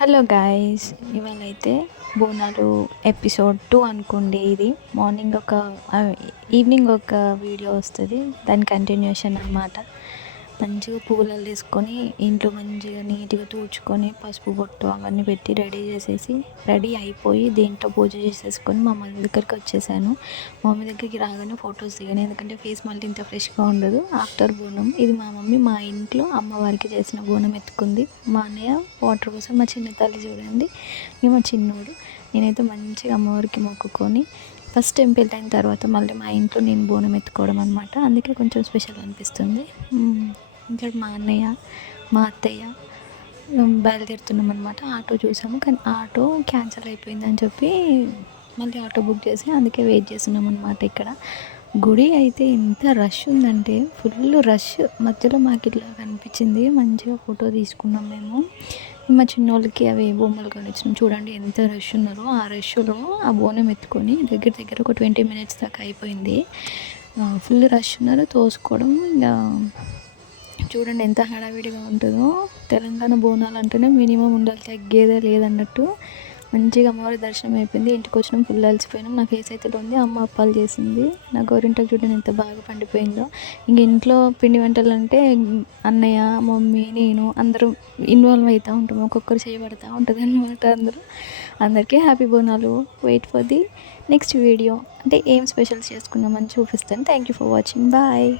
Hello guys, ఇవాళైతే Bonalu episode 2 అనుకోండి. ఇది morning evening ఒక వీడియో వస్తుంది, దాని కంటిన్యూషన్ అనమాట. మంచిగా పువ్వులు వేసుకొని ఇంట్లో మంచిగా నీట్గా తుడుచుకొని పసుపు బొట్టు అవన్నీ పెట్టి రెడీ అయిపోయి దేంట్లో పూజ చేసేసుకొని మా మమ్మీ దగ్గరికి వచ్చేసాను. మా మమ్మీ దగ్గరికి రాగానే ఫొటోస్ దిగాను, ఎందుకంటే ఫేస్ మళ్ళీ ఇంత ఫ్రెష్గా ఉండదు ఆఫ్టర్ బోనం. ఇది మా మమ్మీ మా ఇంట్లో అమ్మవారికి చేసిన బోనం ఎత్తుకుంది. మా అన్నయ్య వాటర్ కోసం, మా చిన్న తల్లి చూడండి, మా చిన్నోడు. నేనైతే మంచిగా అమ్మవారికి మొక్కుకొని ఫస్ట్ టైం పెళ్ళైన తర్వాత మళ్ళీ మా ఇంట్లో నేను బోనం ఎత్తుకోవడం అనమాట. అందుకే కొంచెం స్పెషల్ అనిపిస్తుంది. ఇంకా మా అన్నయ్య మా అత్తయ్య బయలుదేరుతున్నాం అనమాట. ఆటో చూసాము, కానీ ఆటో క్యాన్సిల్ అయిపోయిందని చెప్పి మళ్ళీ ఆటో బుక్ చేసి అందుకే వెయిట్ చేస్తున్నాం అనమాట. ఇక్కడ గుడి అయితే ఎంత రష్ ఉందంటే ఫుల్ రష్. మధ్యలో మాకు ఇట్లా కనిపించింది, మంచిగా ఫోటో తీసుకున్నాం మేము. మా చిన్నోళ్ళకి అవి బొమ్మలు కొనిచ్చినాం. చూడండి ఎంత రష్ ఉన్నారో. ఆ రష్లో ఆ బోనం ఎత్తుకొని దగ్గర ఒక 20 minutes దాకా అయిపోయింది. ఫుల్ రష్ ఉన్నారు, తోసుకోవడం. ఇంకా చూడండి ఎంత హడావిడిగా ఉంటుందో. తెలంగాణ బోనాలు అంటేనే మినిమం ఉండాలి, తగ్గేదే లేదన్నట్టు. మంచిగా అమ్మవారి దర్శనం అయిపోయింది. ఇంటికి వచ్చినాం, ఫుల్ అలసిపోయినాం. నా ఫేస్ అయితే ఉంది. అమ్మ అప్పాలు చేసింది. నా గోరింటకు చూడండి ఎంత బాగా పండిపోయిందో. ఇంక ఇంట్లో పిండి వంటలు అంటే అన్నయ్య, మమ్మీ, నేను అందరూ ఇన్వాల్వ్ అవుతూ ఉంటాము. ఒక్కొక్కరు చేయబడతా ఉంటుంది అనమాట. అందరికీ happy Bonalu. Wait for the next video, అంటే ఏం స్పెషల్స్ చేసుకున్నామని చూపిస్తాను. Thank you for watching. Bye.